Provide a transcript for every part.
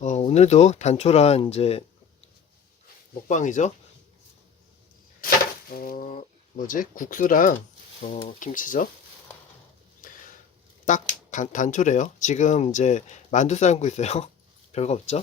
어, 오늘도 단초란 이제 먹방이죠. 어, 뭐지? 국수랑 어, 김치죠. 딱 간- 단초래요. 지금 이제 만두 삶고 있어요. 별거 없죠?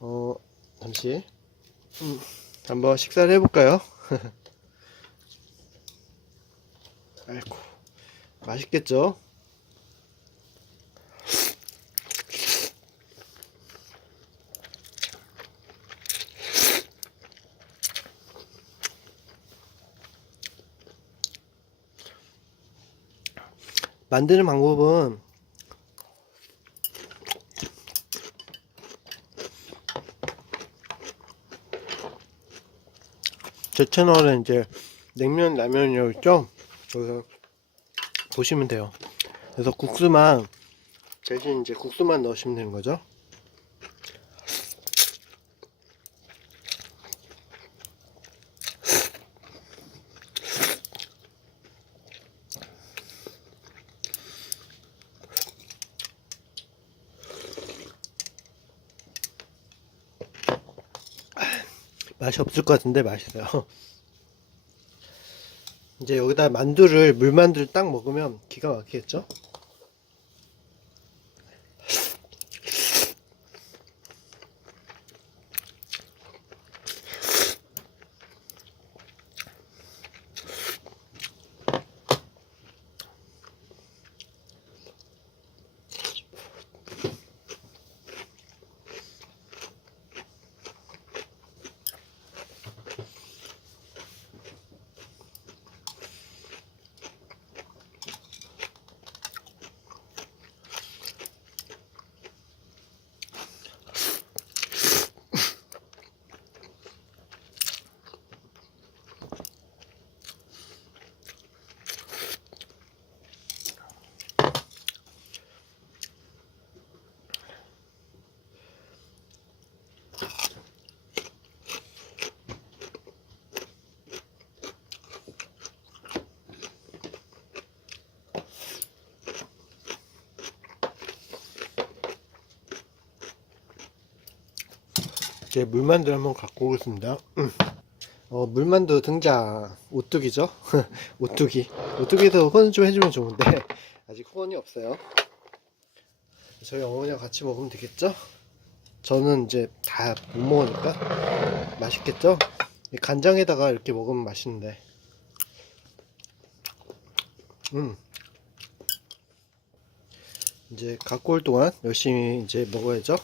어, 잠시. 음, 한번 식사를 해볼까요? 아이고, 맛있겠죠? 만드는 방법은 제 채널에 이제 냉면 라면이라고 있죠? 거기서 보시면 돼요. 그래서 국수만 대신 이제 국수만 넣으시면 되는 거죠. 맛이 없을 것 같은데 맛있어요. 이제 여기다 만두를 물만두를 딱 먹으면 기가 막히겠죠? 제 물만두 한번 갖고 오겠습니다. 음. 어, 물만두 등장 오뚜기죠? 오뚜기. 오뚜기에서 후원 좀 해주면 좋은데 아직 후원이 없어요. 저희 어머니랑 같이 먹으면 되겠죠? 저는 이제 다 못 먹으니까 맛있겠죠? 이 간장에다가 이렇게 먹으면 맛있는데. 음. 이제 갖고 올 동안 열심히 이제 먹어야죠.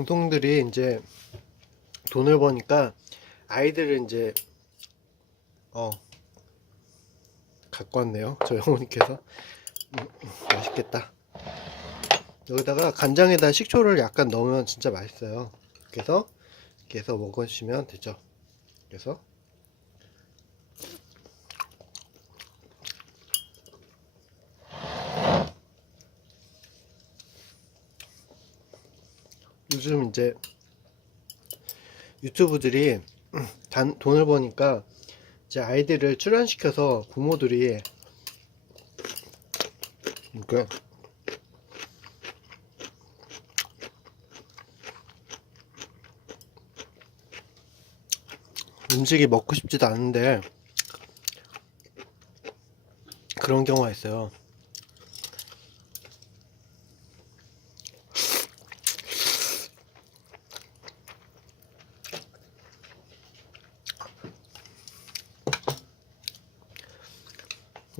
방송들이 이제 돈을 버니까 아이들을 이제 어 갖고 왔네요. 저희 어머니께서 음, 음, 맛있겠다. 여기다가 간장에다 식초를 약간 넣으면 진짜 맛있어요. 그래서 해서 먹으시면 되죠. 그래서 요즘 이제 유튜브들이 단, 돈을 버니까 이제 아이들을 출연시켜서 부모들이 이렇게 음식이 먹고 싶지도 않은데 그런 경우가 있어요.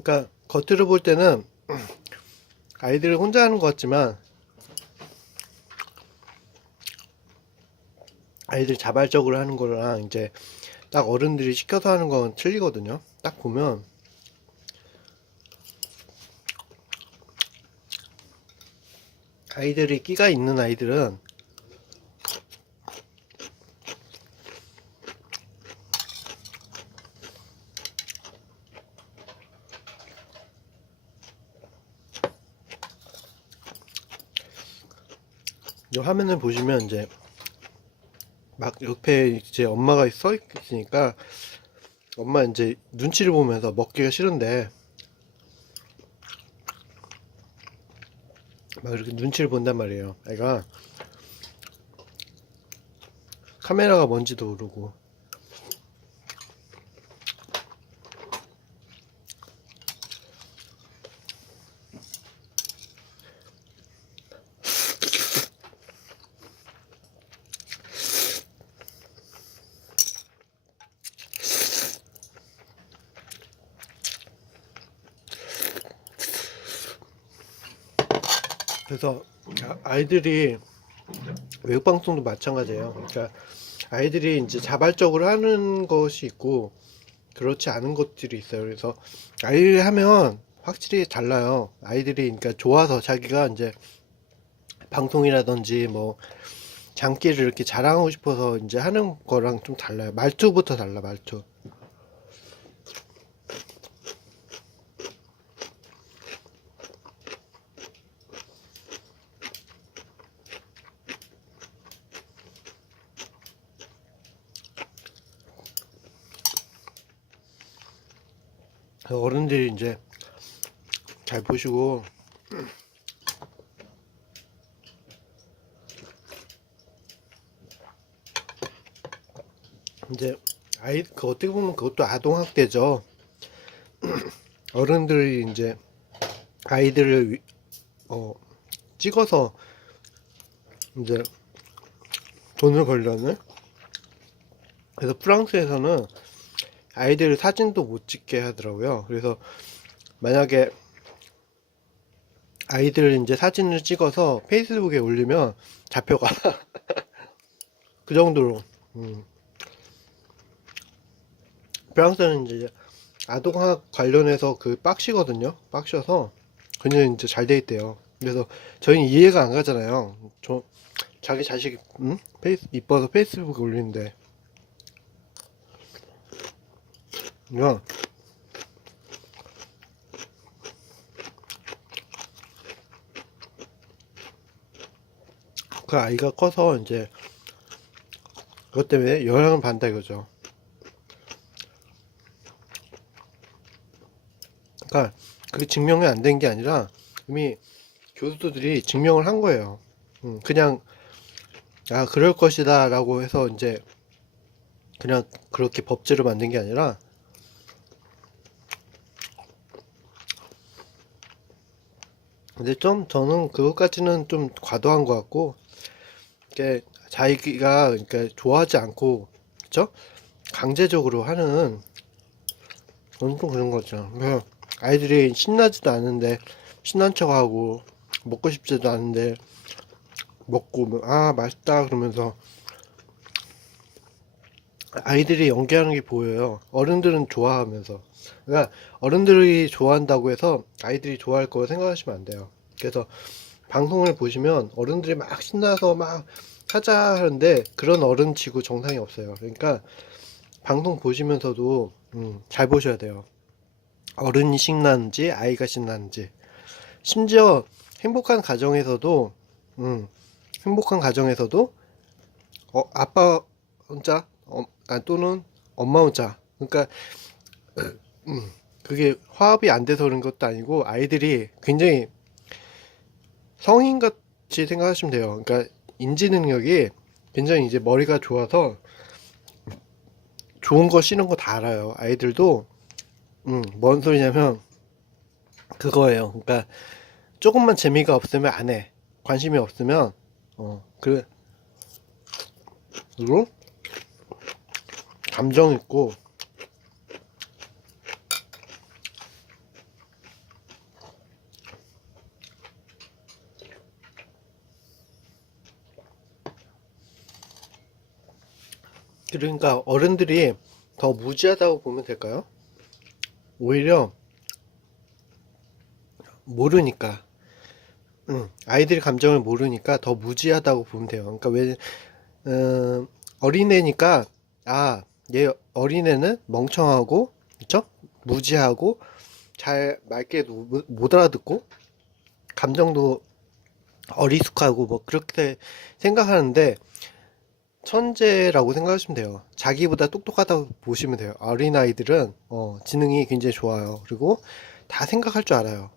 그러니까 겉으로 볼 때는 아이들을 혼자 하는 것 같지만 아이들 자발적으로 하는 거랑 이제 딱 어른들이 시켜서 하는 건 틀리거든요. 딱 보면 아이들이 끼가 있는 아이들은 화면을 보시면 이제 막 옆에 이제 엄마가 서 있으니까 엄마 이제 눈치를 보면서 먹기가 싫은데 막 이렇게 눈치를 본단 말이에요. 애가 카메라가 뭔지도 모르고 그래서 아- 아이들이 외국 방송도 마찬가지예요. 그러니까 아이들이 이제 자발적으로 하는 것이 있고 그렇지 않은 것들이 있어요. 그래서 아이들이 하면 확실히 달라요. 아이들이 그러니까 좋아서 자기가 이제 방송이라든지 뭐 장기를 이렇게 자랑하고 싶어서 이제 하는 거랑 좀 달라요. 말투부터 달라 말투. 어른들이 이제 잘 보시고 이제 아이 그 어떻게 보면 그것도 아동 학대죠. 어른들이 이제 아이들을 위- 어 찍어서 이제 돈을 벌려는 그래서 프랑스에서는 아이들 사진도 못 찍게 하더라고요. 그래서 만약에 아이들 이제 사진을 찍어서 페이스북에 올리면 잡혀가. 그 정도로. 음. 프랑스는 이제 아동학 관련해서 그 빡시거든요. 빡셔서 그냥 이제 잘 돼 있대요. 그래서 저희는 이해가 안 가잖아요. 저 자기 자식 음? 페이스 이뻐서 페이스북에 올리는데 야. 그 아이가 커서 이제 그것 때문에 영향을 받는다 이거죠. 그러니까 그게 증명이 안 된 게 아니라 이미 교수들이 증명을 한 거예요. 음, 그냥 아 그럴 것이다라고 해서 이제 그냥 그렇게 법제로 만든 게 아니라 근데 좀 저는 그것까지는 좀 과도한 것 같고 이게 자기가 그러니까 좋아하지 않고 그죠? 강제적으로 하는 좀 그런 거죠. 아이들이 신나지도 않은데 신난 척하고 먹고 싶지도 않은데 먹고 아 맛있다 그러면서 아이들이 연기하는 게 보여요. 어른들은 좋아하면서. 그러니까 어른들이 좋아한다고 해서 아이들이 좋아할 거라 생각하시면 안 돼요. 그래서 방송을 보시면 어른들이 막 신나서 막 하자 하는데 그런 어른 치고 정상이 없어요. 그러니까 방송 보시면서도 음, 잘 보셔야 돼요. 어른이 신나는지 아이가 신나는지 심지어 행복한 가정에서도 음, 행복한 가정에서도 어, 아빠 혼자 어, 아, 또는 엄마 혼자 그러니까 음, 그게 화합이 안 돼서 그런 것도 아니고 아이들이 굉장히 성인 같이 생각하시면 돼요. 그러니까 인지 능력이 굉장히 이제 머리가 좋아서 좋은 거 싫은 거 다 알아요. 아이들도 음, 뭔 소리냐면 그거예요. 그러니까 조금만 재미가 없으면 안 해. 관심이 없으면 어, 그 그리고 감정 있고 그러니까 어른들이 더 무지하다고 보면 될까요? 오히려 모르니까 음, 아이들이 감정을 모르니까 더 무지하다고 보면 돼요. 그러니까 왜 음, 어린애니까 아, 얘 어린애는 멍청하고 그쵸? 무지하고 잘 맑게 못, 못 알아듣고 감정도 어리숙하고 뭐 그렇게 생각하는데 천재라고 생각하시면 돼요. 자기보다 똑똑하다고 보시면 돼요. 어린아이들은 어, 지능이 굉장히 좋아요. 그리고 다 생각할 줄 알아요.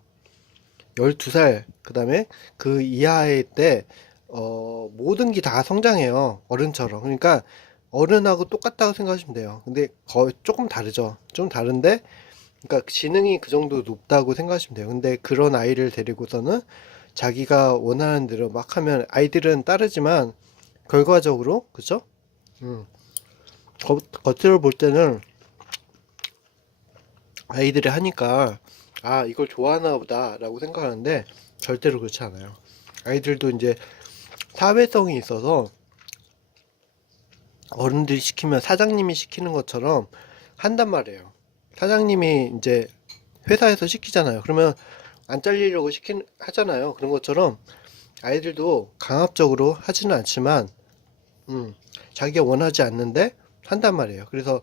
12살, 그 다음에 그 이하의 때, 어, 모든 게 다 성장해요. 어른처럼. 그러니까 어른하고 똑같다고 생각하시면 돼요. 근데 거의 조금 다르죠. 좀 다른데, 그러니까 지능이 그 정도 높다고 생각하시면 돼요. 근데 그런 아이를 데리고서는 자기가 원하는 대로 막 하면 아이들은 따르지만 결과적으로, 그죠? 음, 겉, 겉으로 볼 때는 아이들이 하니까 아 이걸 좋아하나 보다라고 생각하는데 절대로 그렇지 않아요. 아이들도 이제 사회성이 있어서 어른들이 시키면 사장님이 시키는 것처럼 한단 말이에요. 사장님이 이제 회사에서 시키잖아요. 그러면 안 잘리려고 시킨 하잖아요. 그런 것처럼 아이들도 강압적으로 하지는 않지만 음, 자기가 원하지 않는데 한단 말이에요. 그래서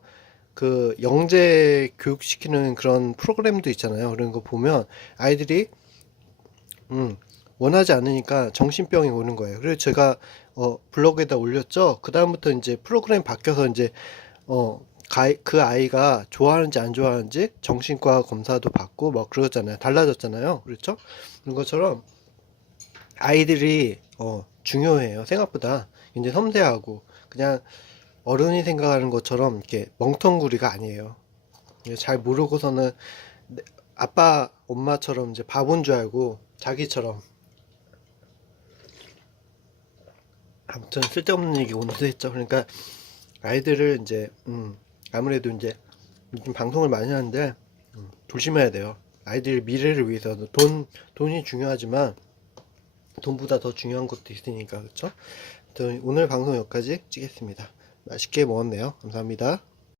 그 영재 교육시키는 그런 프로그램도 있잖아요. 그런 거 보면 아이들이 음, 원하지 않으니까 정신병이 오는 거예요. 그래서 제가 어, 블로그에다 올렸죠. 그 다음부터 이제 프로그램 바뀌어서 이제 어, 그 아이가 좋아하는지 안 좋아하는지 정신과 검사도 받고 뭐 그러잖아요. 달라졌잖아요. 그렇죠? 그런 것처럼 아이들이 어, 중요해요. 생각보다 굉장히 섬세하고 그냥 어른이 생각하는 것처럼 이렇게 멍텅구리가 아니에요. 잘 모르고서는 내- 아빠, 엄마처럼 이제 바본 줄 알고 자기처럼 아무튼 쓸데없는 얘기 오늘 했죠. 그러니까 아이들을 이제 음, 아무래도 이제 요즘 방송을 많이 하는데 음, 조심해야 돼요. 아이들 미래를 위해서 돈 돈이 중요하지만 돈보다 더 중요한 것도 있으니까 그렇죠? 오늘 방송 여기까지 찍겠습니다. 맛있게 먹었네요. 감사합니다.